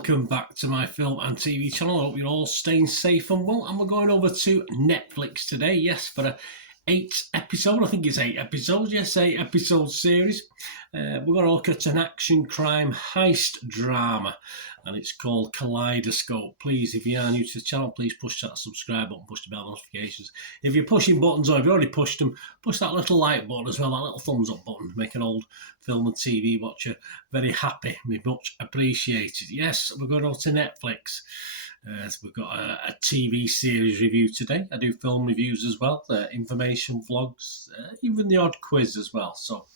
welcome back to my film and TV channel. I hope you're all staying safe and well. And we're going over to Netflix today, yes, for a 8-episode, I think it's 8 episodes, yes, 8-episode series. We're going to look at an action crime heist drama, and it's called Kaleidoscope. Please, if you are new to the channel, please push that subscribe button, push the bell notifications. If you're pushing buttons or if you've already pushed them, push that little like button as well, that little thumbs up button. Make an old film and TV watcher very happy. Much appreciated. Yes, we're going over to Netflix. So we've got a TV series review today. I do film reviews as well, information vlogs, even the odd quiz as well. So,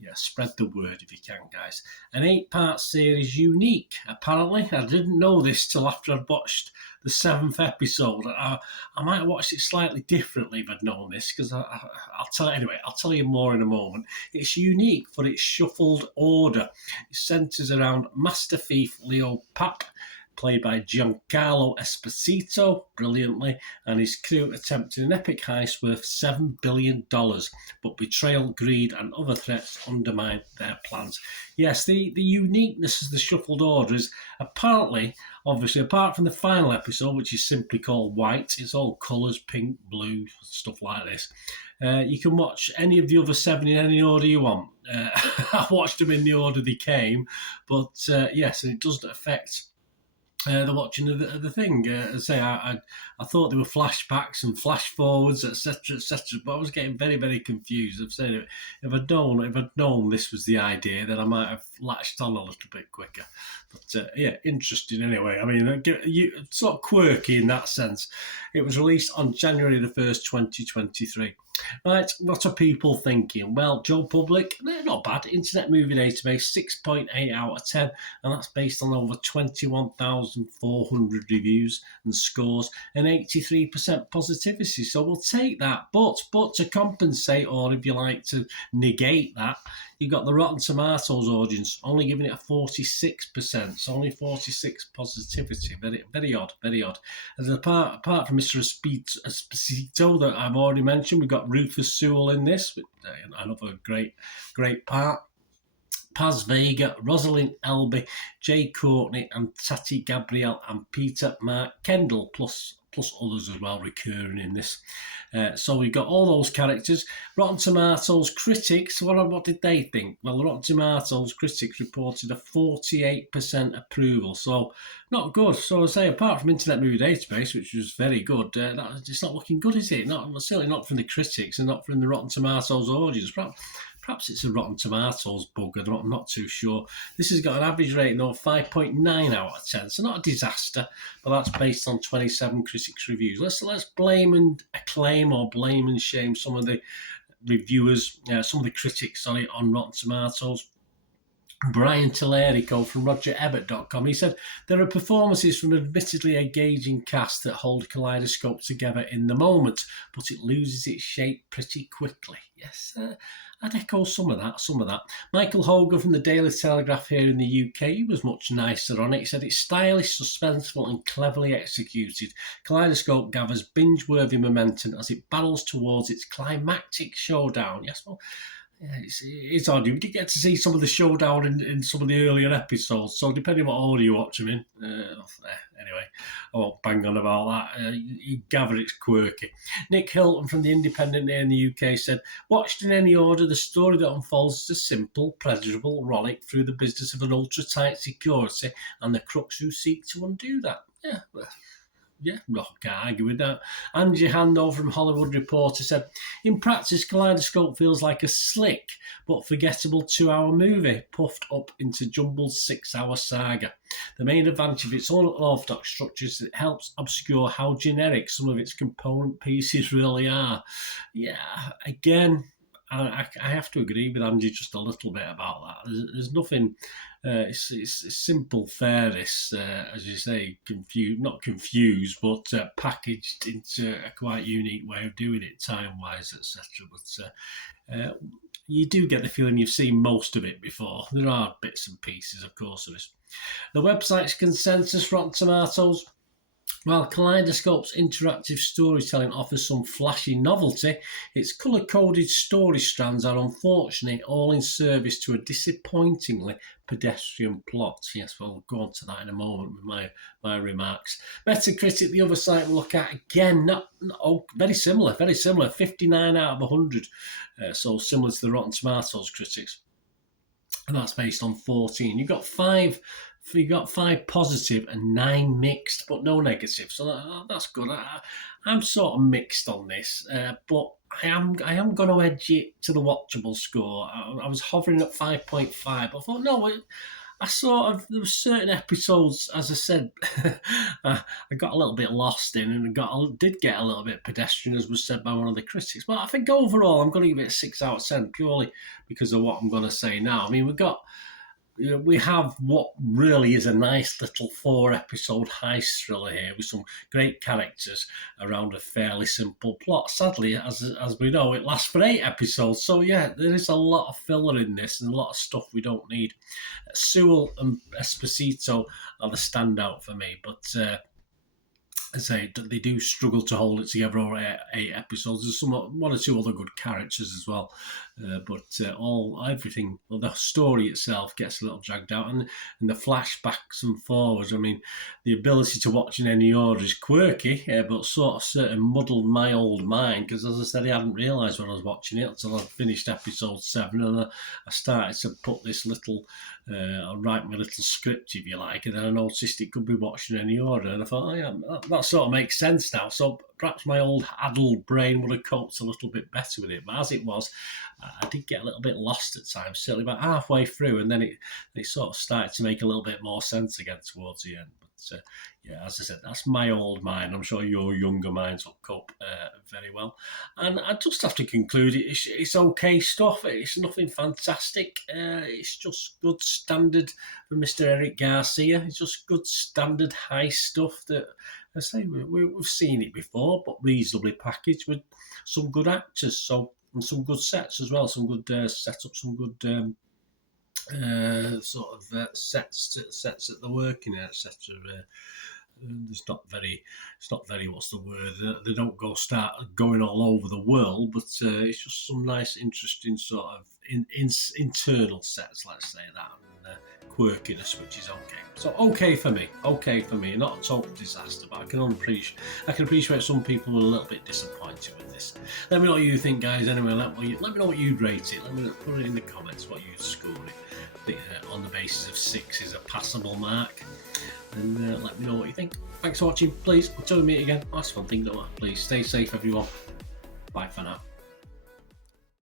yeah, spread the word if you can, guys. An 8-part series, unique. Apparently, I didn't know this till after I'd watched the 7th episode. I might have watched it slightly differently if I'd known this, because I'll tell you more in a moment. It's unique for its shuffled order. It centres around master thief Leo Papp, played by Giancarlo Esposito, brilliantly, and his crew attempting an epic heist worth $7 billion, but betrayal, greed, and other threats undermine their plans. Yes, the uniqueness of the shuffled order is apparently, obviously, apart from the final episode, which is simply called White, it's all colours, pink, blue, stuff like this. You can watch any of the other 7 in any order you want. I watched them in the order they came, but yes, and it doesn't affect the watching of the thing. I thought there were flashbacks and flash forwards, etc., but I was getting very, very confused. I've said if I'd known this was the idea, then I might have latched on a little bit quicker. But yeah, interesting anyway. I mean, sort of quirky in that sense. It was released on January the 1st, 2023. Right, what are people thinking? Well, Joe Public, not bad. Internet Movie Database, 6.8 out of 10, and that's based on over 21,400 reviews and scores, and 83% positivity. So we'll take that. But to compensate, or if you like to negate that, you've got the Rotten Tomatoes audience only giving it a 46%, so only 46 positivity. Very, very odd, very odd. And apart from Mr. Esposito that I've already mentioned, we've got Rufus Sewell in this, with another great part. Paz Vega, Rosalind Elby, Jay Courtney, and Tati Gabrielle, and Peter Mark Kendall, plus others as well recurring in this. So we've got all those characters. Rotten Tomatoes critics, what did they think? Well, the Rotten Tomatoes critics reported a 48% approval, so not good. So I say, apart from Internet Movie Database, which was very good, it's not looking good, is it? Certainly not from the critics and not from the Rotten Tomatoes audience. Perhaps it's a Rotten Tomatoes bug, I'm not too sure. This has got an average rating of 5.9 out of 10, so not a disaster, but that's based on 27 critics' reviews. Let's blame and acclaim, or blame and shame some of the reviewers, some of the critics on Rotten Tomatoes. Brian Tellerico from RogerEbbett.com, he said, there are performances from an admittedly engaging cast that hold Kaleidoscope together in the moment, but it loses its shape pretty quickly. Yes, I'd echo some of that. Michael Hogan from the Daily Telegraph here in the UK, he was much nicer on it. He said, it's stylish, suspenseful and cleverly executed. Kaleidoscope gathers binge-worthy momentum as it barrels towards its climactic showdown. Yes, well, yeah, it's odd. You did get to see some of the showdown in some of the earlier episodes, so depending on what order you watch them in. Anyway, I won't bang on about that. You gather it's quirky. Nick Hilton from The Independent here in the UK said, watched in any order, the story that unfolds is a simple, pleasurable rollick through the business of an ultra-tight security and the crooks who seek to undo that. Yeah, can't argue with that. Angie Handel from Hollywood Reporter said, in practice, Kaleidoscope feels like a slick but forgettable 2-hour movie puffed up into jumbled 6-hour saga. The main advantage of its unorthodox structure is that it helps obscure how generic some of its component pieces really are. Yeah, again, I have to agree with Angie just a little bit about that. There's nothing. It's simple fairness, as you say, not confused, but packaged into a quite unique way of doing it, time-wise, etc. But you do get the feeling you've seen most of it before. There are bits and pieces, of course, there is. The website's consensus, Rotten Tomatoes, While Kaleidoscope's interactive storytelling offers some flashy novelty, its colour-coded story strands are unfortunately all in service to a disappointingly pedestrian plot. Yes, well, we'll go on to that in a moment with my remarks. Metacritic, the other site we'll look at, again, very similar, 59 out of 100, so similar to the Rotten Tomatoes critics. And that's based on 14. You've got five positive and 9 mixed, but no negative. So that's good. I'm sort of mixed on this, but I am going to edge it to the watchable score. I was hovering at 5.5. I thought, no, there were certain episodes, as I said, I got a little bit lost in, and did get a little bit pedestrian, as was said by one of the critics. But I think overall, I'm going to give it a 6 out of 10, purely because of what I'm going to say now. I mean, we have what really is a nice little 4-episode heist thriller here with some great characters around a fairly simple plot. Sadly, as we know, it lasts for 8 episodes. So yeah, there is a lot of filler in this and a lot of stuff we don't need. Sewell and Esposito are the standout for me, but I say they do struggle to hold it together over 8 episodes. There's one or two other good characters as well, but everything, the story itself gets a little dragged out, and the flashbacks and forwards. I mean, the ability to watch in any order is quirky, but sort of muddled my old mind, because as I said, I hadn't realised when I was watching it until I finished episode 7, and I started to put this little, write my little script, if you like, and then I noticed it could be watched in any order, and I thought, oh yeah, that sort of makes sense now. So perhaps my old addled brain would have coped a little bit better with it. But as it was, I did get a little bit lost at times, certainly about halfway through, and then it sort of started to make a little bit more sense again towards the end. But yeah, as I said, that's my old mind. I'm sure your younger minds will cope very well. And I just have to conclude, it's okay stuff. It's nothing fantastic. It's just good standard for Mr. Eric Garcia. It's just good standard high stuff that, I say, we've seen it before, but reasonably packaged with some good actors, and some good sets as well, some good setups, some good sets that they're working at, etc. It's not very, what's the word? They don't start going all over the world, but it's just some nice, interesting sort of internal sets, let's say that, and quirkiness, which is okay. So okay for me, not a total disaster, but I can appreciate some people were a little bit disappointed with this. Let me know what you think, guys. Anyway, let me know what you'd rate it. Let me put it in the comments what you'd score it. I think on the basis of 6 is a passable mark. And let me know what you think. Thanks for watching. Please, until we meet again, last one thing, don't I? Please stay safe, everyone. Bye for now.